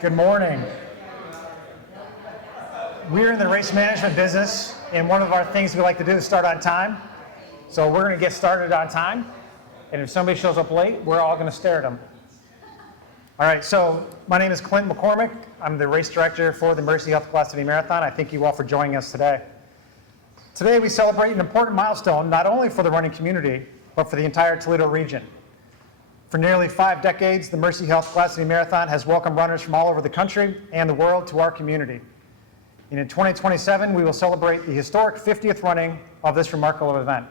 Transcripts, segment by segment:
Good morning. We're in the race management business, and one of our things we like to do is start on time. So we're going to get started on time, and if somebody shows up late, we're all going to stare at them. All right, so my name is Clint McCormick. I'm the race director for the Mercy Health Glass City Marathon. I thank you all for joining us today. Today we celebrate an important milestone, not only for the running community, but for the entire Toledo region. For nearly 5 decades, the Mercy Health Glass City Marathon has welcomed runners from all over the country and the world to our community. And in 2027, we will celebrate the historic 50th running of this remarkable event.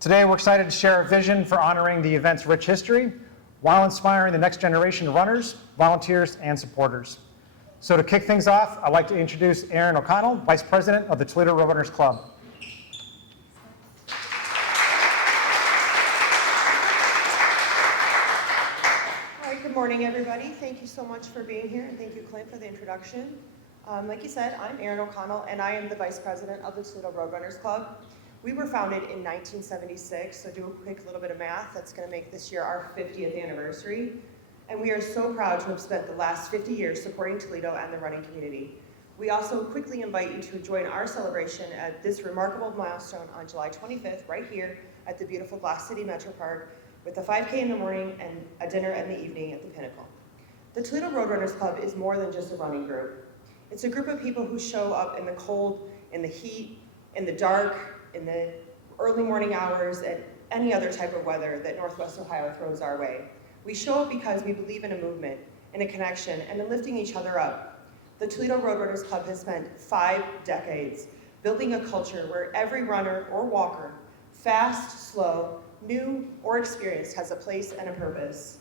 Today, we're excited to share our vision for honoring the event's rich history while inspiring the next generation of runners, volunteers, and supporters. So to kick things off, I'd like to introduce Erin O'Connell, Vice President of the Toledo Road Runners Club. Good morning, everybody. Thank you so much for being here, and thank you, Clint, for the introduction. Like you said, I'm Erin O'Connell, and I am the Vice President of the Toledo Road Runners Club. We were founded in 1976, so do a quick little bit of math. That's going to make this year our 50th anniversary. And we are so proud to have spent the last 50 years supporting Toledo and the running community. We also quickly invite you to join our celebration at this remarkable milestone on July 25th, right here at the beautiful Glass City Metro Park, with a 5K in the morning and a dinner in the evening at the Pinnacle. The Toledo Road Runners Club is more than just a running group. It's a group of people who show up in the cold, in the heat, in the dark, in the early morning hours, and any other type of weather that Northwest Ohio throws our way. We show up because we believe in a movement, in a connection, and in lifting each other up. The Toledo Road Runners Club has spent 5 decades building a culture where every runner or walker, fast, slow, new, or experienced, has a place and a purpose.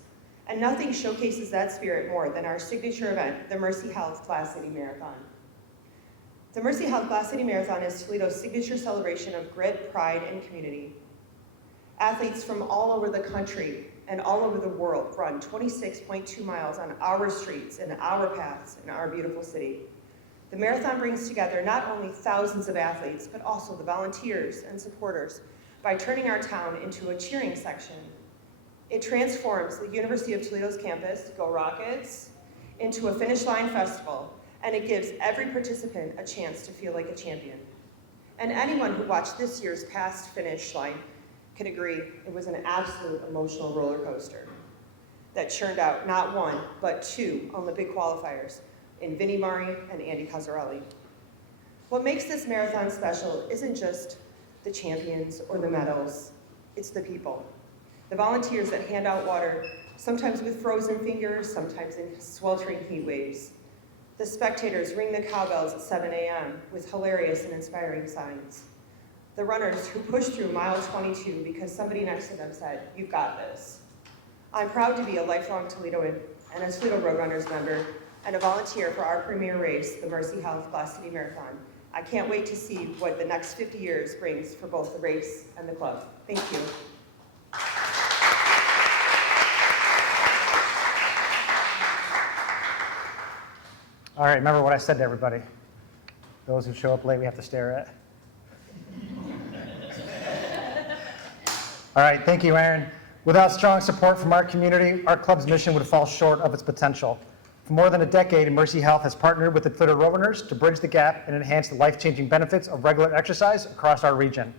And nothing showcases that spirit more than our signature event, the Mercy Health Glass City Marathon. The Mercy Health Glass City Marathon is Toledo's signature celebration of grit, pride, and community. Athletes from all over the country and all over the world run 26.2 miles on our streets and our paths in our beautiful city. The marathon brings together not only thousands of athletes, but also the volunteers and supporters by turning our town into a cheering section. It transforms the University of Toledo's campus, Go Rockets, into a finish line festival, and it gives every participant a chance to feel like a champion. And anyone who watched this year's past finish line can agree it was an absolute emotional roller coaster that churned out not 1, but 2 Olympic qualifiers in Vinnie Mari and Andy Cazzarelli. What makes this marathon special isn't just the champions or the medals, it's the people. The volunteers that hand out water, sometimes with frozen fingers, sometimes in sweltering heat waves. The spectators ring the cowbells at 7 a.m. with hilarious and inspiring signs. The runners who push through mile 22 because somebody next to them said, "You've got this." I'm proud to be a lifelong Toledoan and a Toledo Road Runners member and a volunteer for our premier race, the Mercy Health Glass City Marathon. I can't wait to see what the next 50 years brings for both the race and the club. Thank you. All right, remember what I said to everybody. Those who show up late, we have to stare at. All right, thank you, Erin. Without strong support from our community, our club's mission would fall short of its potential. For more than a decade, Mercy Health has partnered with the Toledo Road Runners to bridge the gap and enhance the life-changing benefits of regular exercise across our region.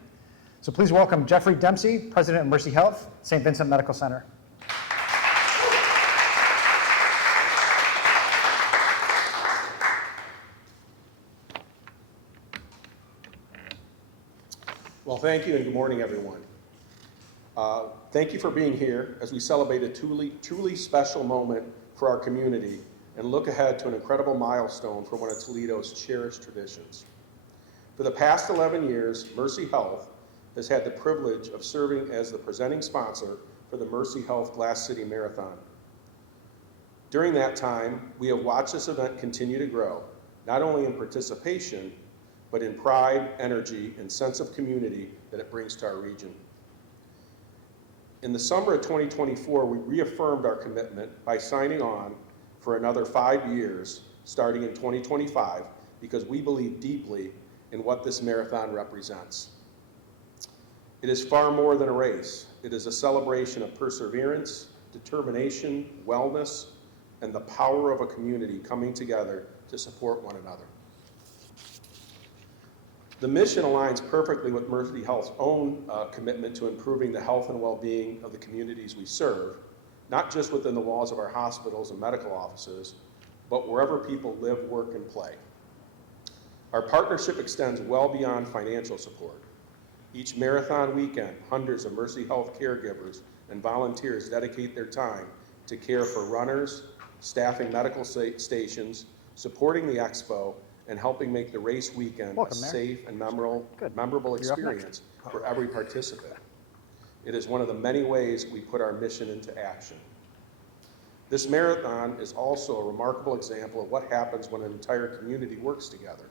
So please welcome Jeffrey Dempsey, President of Mercy Health, St. Vincent Medical Center. Well, thank you and good morning, everyone. Thank you for being here as we celebrate a truly special moment for our community and look ahead to an incredible milestone for one of Toledo's cherished traditions. For the past 11 years, Mercy Health has had the privilege of serving as the presenting sponsor for the Mercy Health Glass City Marathon. During that time, we have watched this event continue to grow, not only in participation, but in pride, energy, and sense of community that it brings to our region. In the summer of 2024, we reaffirmed our commitment by signing on for another 5 years, starting in 2025, because we believe deeply in what this marathon represents. It is far more than a race. It is a celebration of perseverance, determination, wellness, and the power of a community coming together to support one another. The mission aligns perfectly with Mercy Health's own commitment to improving the health and well-being of the communities we serve, not just within the walls of our hospitals and medical offices, but wherever people live, work, and play. Our partnership extends well beyond financial support. Each marathon weekend, hundreds of Mercy Health caregivers and volunteers dedicate their time to care for runners, staffing medical stations, supporting the expo, and helping make the race weekend Welcome, a Mayor. safe and memorable Good. memorable You're up next. experience for every participant. It is one of the many ways we put our mission into action. This marathon is also a remarkable example of what happens when an entire community works together.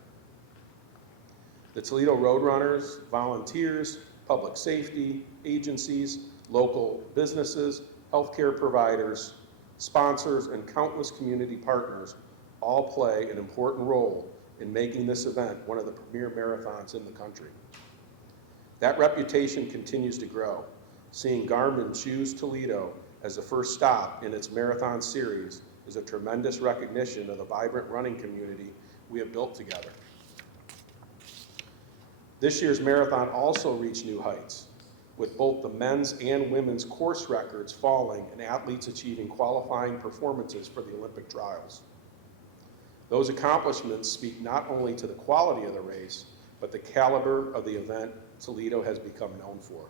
The Toledo Roadrunners, volunteers, public safety agencies, local businesses, healthcare providers, sponsors, and countless community partners all play an important role in making this event one of the premier marathons in the country. That reputation continues to grow. Seeing Garmin choose Toledo as the first stop in its marathon series is a tremendous recognition of the vibrant running community we have built together. This year's marathon also reached new heights, with both the men's and women's course records falling and athletes achieving qualifying performances for the Olympic trials. Those accomplishments speak not only to the quality of the race, but the caliber of the event Toledo has become known for.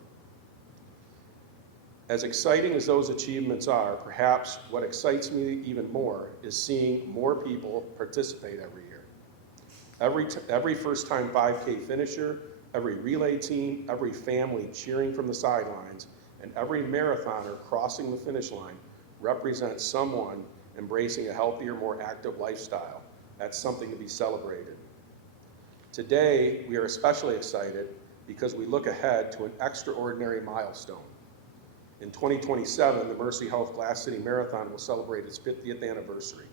As exciting as those achievements are, perhaps what excites me even more is seeing more people participate every year. Every first-time 5K finisher, every relay team, every family cheering from the sidelines, and every marathoner crossing the finish line represents someone embracing a healthier, more active lifestyle. That's something to be celebrated. Today, we are especially excited because we look ahead to an extraordinary milestone. In 2027, the Mercy Health Glass City Marathon will celebrate its 50th anniversary.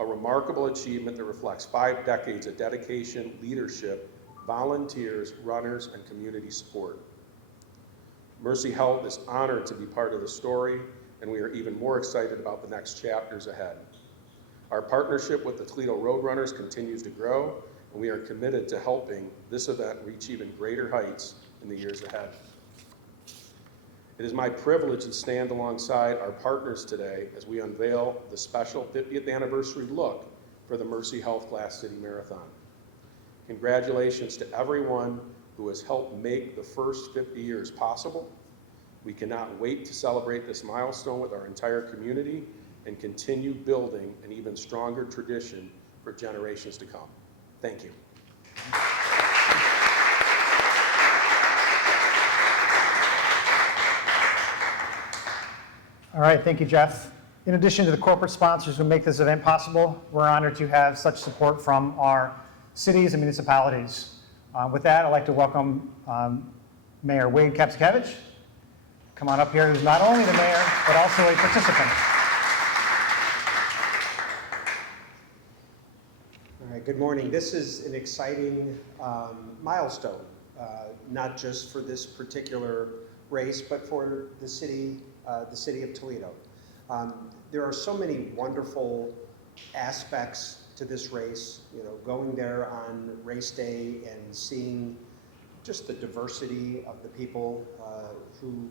A remarkable achievement that reflects 5 decades of dedication, leadership, volunteers, runners, and community support. Mercy Health is honored to be part of the story, and we are even more excited about the next chapters ahead. Our partnership with the Toledo Roadrunners continues to grow, and we are committed to helping this event reach even greater heights in the years ahead. It is my privilege to stand alongside our partners today as we unveil the special 50th anniversary look for the Mercy Health Glass City Marathon. Congratulations to everyone who has helped make the first 50 years possible. We cannot wait to celebrate this milestone with our entire community and continue building an even stronger tradition for generations to come. Thank you. All right, thank you, Jeff. In addition to the corporate sponsors who make this event possible, we're honored to have such support from our cities and municipalities. With that, I'd like to welcome Mayor Wade Kapsakevich. Come on up here, who's not only the mayor, but also a participant. All right, good morning. This is an exciting milestone, not just for this particular race, but for the city of Toledo. There are so many wonderful aspects to this race, you know, going there on race day and seeing just the diversity of the people who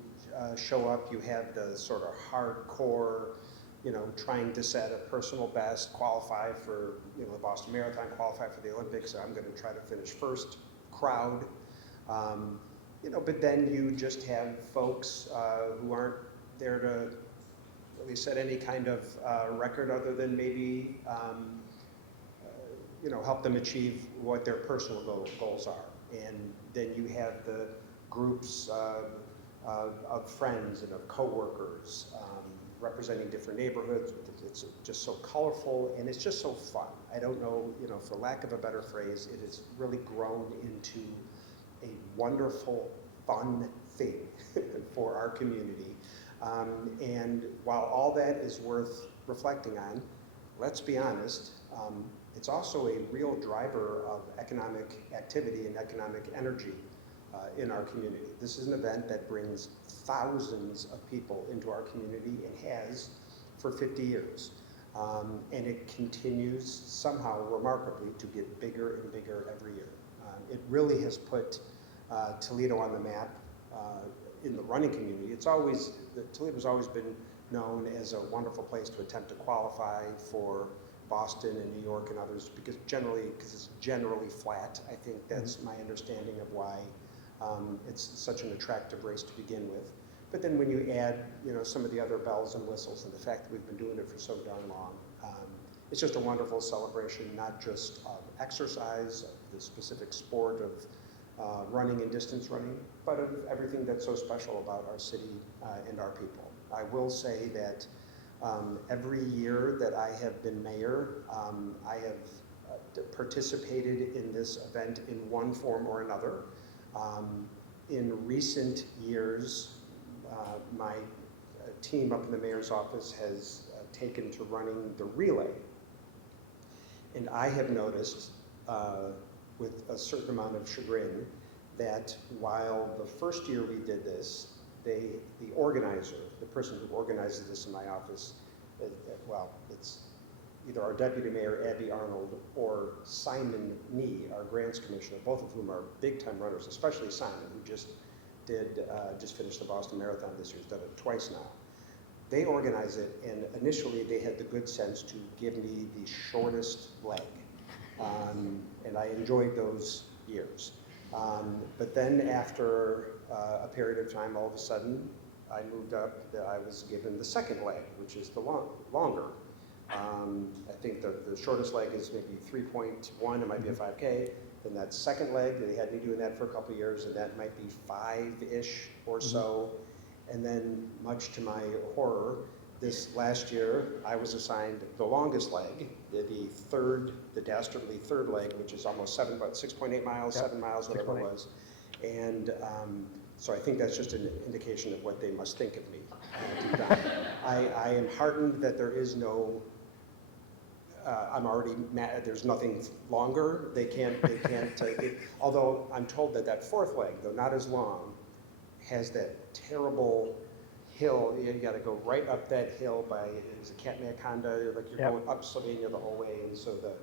show up. You have the sort of hardcore, you know, trying to set a personal best, qualify for, you know, the Boston Marathon, qualify for the Olympics. I'm going to try to finish first crowd. You know, but then you just have folks who aren't there to really set any kind of record other than maybe, you know, help them achieve what their personal goals are. And then you have the groups of friends and of coworkers representing different neighborhoods. It's just so colorful and it's just so fun. I don't know, you know, for lack of a better phrase, it has really grown into a wonderful, fun thing for our community. And while all that is worth reflecting on, let's be honest, it's also a real driver of economic activity and economic energy in our community. This is an event that brings thousands of people into our community and has for 50 years. And it continues somehow remarkably to get bigger and bigger every year. It really has put Toledo on the map in the running community. Toledo's always been known as a wonderful place to attempt to qualify for Boston and New York and others because it's generally flat. I think that's my understanding of why it's such an attractive race to begin with. But then when you add, some of the other bells and whistles and the fact that we've been doing it for so darn long, it's just a wonderful celebration, not just of exercise, of the specific sport of running and distance running, but of everything that's so special about our city and our people. I will say that every year that I have been mayor, I have participated in this event in one form or another. In recent years, my team up in the mayor's office has taken to running the relay. And I have noticed with a certain amount of chagrin that while the first year we did this, the organizer, the person who organizes this in my office, it's either our deputy mayor, Abby Arnold, or Simon Nee, our grants commissioner, both of whom are big-time runners, especially Simon, who just finished the Boston Marathon this year. He's done it twice now. They organize it, and initially they had the good sense to give me the shortest leg, and I enjoyed those years. But then after a period of time, all of a sudden, I moved up, I was given the second leg, which is the longer. I think the shortest leg is maybe 3.1, it might be a 5K. Then that second leg, they had me doing that for a couple of years, and that might be 5-ish or so. And then, much to my horror, this last year, I was assigned the longest leg, the dastardly third leg, which is almost 6.8 miles, 7 miles, whatever it was. And so I think that's just an indication of what they must think of me deep down. I am heartened that there is no, I'm already mad, there's nothing longer. They can't although I'm told that fourth leg, though not as long, has that terrible hill. You got to go right up that hill by, is it Candu, like you're going up Slovenia the whole way. And so the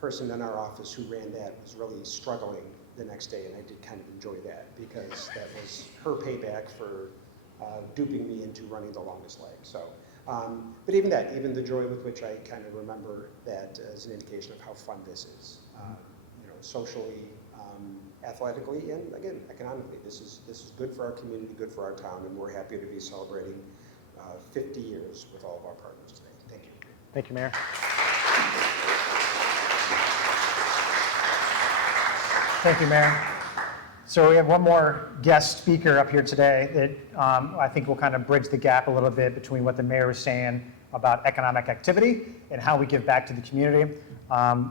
person in our office who ran that was really struggling the next day, and I did kind of enjoy that because that was her payback for duping me into running the longest leg. So, but even the joy with which I kind of remember that as an indication of how fun this is, socially, athletically, and again, economically. This is good for our community, good for our town, and we're happy to be celebrating 50 years with all of our partners today. Thank you. Thank you, Mayor. Thank you, Mayor. So we have one more guest speaker up here today that I think will kind of bridge the gap a little bit between what the mayor was saying about economic activity and how we give back to the community.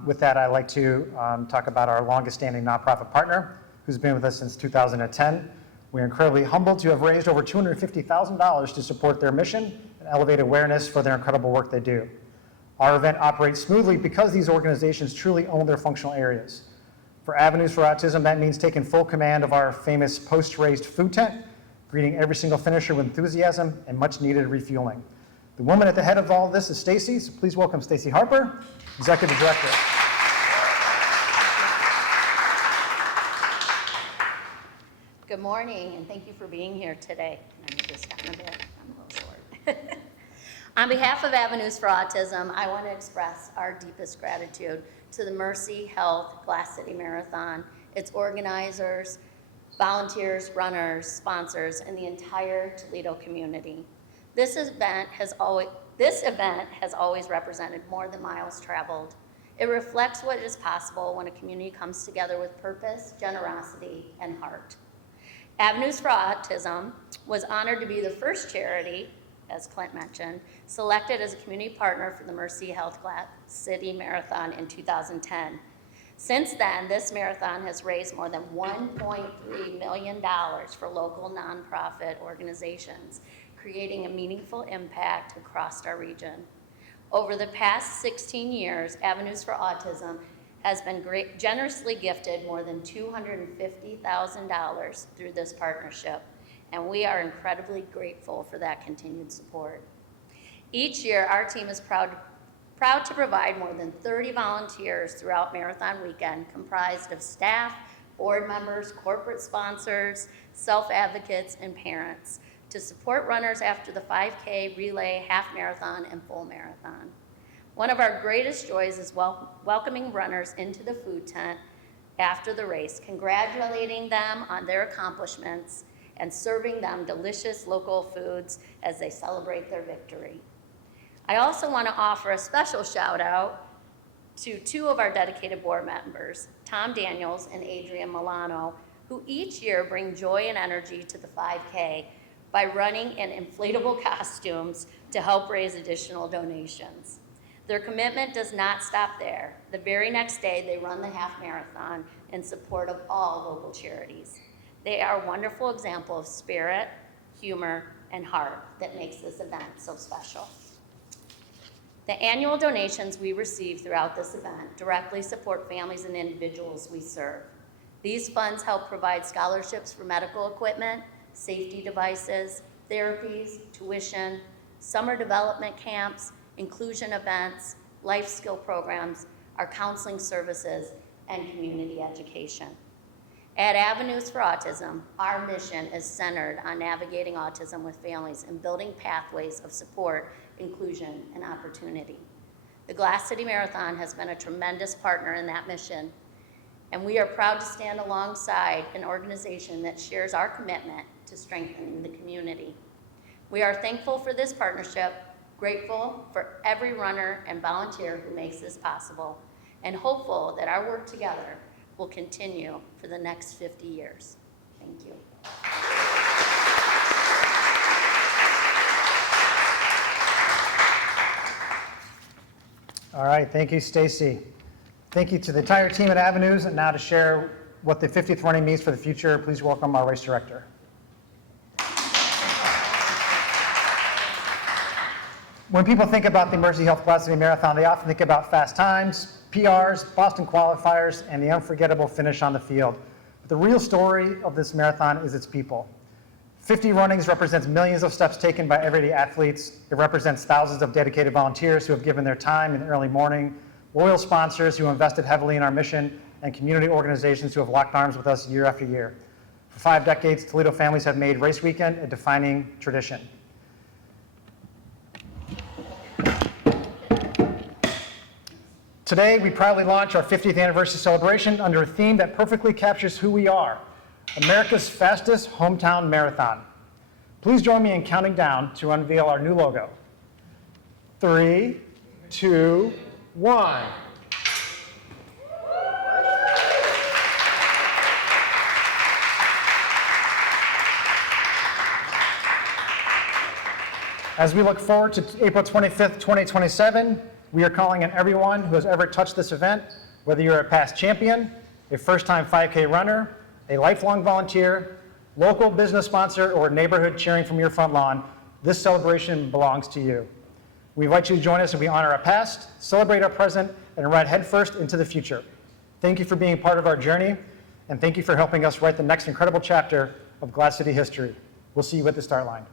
With that, I'd like to talk about our longest-standing nonprofit partner, who's been with us since 2010. We're incredibly humbled to have raised over $250,000 to support their mission and elevate awareness for their incredible work they do. Our event operates smoothly because these organizations truly own their functional areas. For Avenues for Autism, that means taking full command of our famous post-race food tent, greeting every single finisher with enthusiasm and much-needed refueling. The woman at the head of all of this is Stacy, so please welcome Stacy Harper, Executive Director. Good morning, and thank you for being here today. Let me just gotten a bit, I'm a little short. On behalf of Avenues for Autism, I want to express our deepest gratitude to the Mercy Health Glass City Marathon, its organizers, volunteers, runners, sponsors, and the entire Toledo community. This event has always represented more than miles traveled. It reflects what is possible when a community comes together with purpose, generosity, and heart. Avenues for Autism was honored to be the first charity, as Clint mentioned, selected as a community partner for the Mercy Health Glass City Marathon in 2010. Since then, this marathon has raised more than $1.3 million for local nonprofit organizations, creating a meaningful impact across our region. Over the past 16 years, Avenues for Autism has been generously gifted more than $250,000 through this partnership, and we are incredibly grateful for that continued support. Each year, our team is proud to provide more than 30 volunteers throughout Marathon Weekend, comprised of staff, board members, corporate sponsors, self-advocates, and parents, to support runners after the 5K, relay, half marathon, and full marathon. One of our greatest joys is welcoming runners into the food tent after the race, congratulating them on their accomplishments, and serving them delicious local foods as they celebrate their victory. I also want to offer a special shout out to two of our dedicated board members, Tom Daniels and Adrian Milano, who each year bring joy and energy to the 5K by running in inflatable costumes to help raise additional donations. Their commitment does not stop there. The very next day, they run the half marathon in support of all local charities. They are a wonderful example of spirit, humor, and heart that makes this event so special. The annual donations we receive throughout this event directly support families and individuals we serve. These funds help provide scholarships for medical equipment, safety devices, therapies, tuition, summer development camps, inclusion events, life skill programs, our counseling services, and community education. At Avenues for Autism, our mission is centered on navigating autism with families and building pathways of support, inclusion, and opportunity. The Glass City Marathon has been a tremendous partner in that mission, and we are proud to stand alongside an organization that shares our commitment to strengthening the community. We are thankful for this partnership, grateful for every runner and volunteer who makes this possible, and hopeful that our work together will continue for the next 50 years. Thank you. All right, thank you, Stacy. Thank you to the entire team at Avenues, and now to share what the 50th running means for the future, please welcome our race director. When people think about the Mercy Health Glass City Marathon, they often think about fast times, PRs, Boston qualifiers, and the unforgettable finish on the field. But the real story of this marathon is its people. 50 runnings represents millions of steps taken by everyday athletes. It represents thousands of dedicated volunteers who have given their time in the early morning, loyal sponsors who invested heavily in our mission, and community organizations who have locked arms with us year after year. For 5 decades, Toledo families have made Race Weekend a defining tradition. Today, we proudly launch our 50th anniversary celebration under a theme that perfectly captures who we are, America's fastest hometown marathon. Please join me in counting down to unveil our new logo. 3, 2, 1. As we look forward to April 25th, 2027, we are calling on everyone who has ever touched this event, whether you're a past champion, a first-time 5K runner, a lifelong volunteer, local business sponsor, or neighborhood cheering from your front lawn. This celebration belongs to you. We invite you to join us as we honor our past, celebrate our present, and ride headfirst into the future. Thank you for being part of our journey, and thank you for helping us write the next incredible chapter of Glass City history. We'll see you at the start line.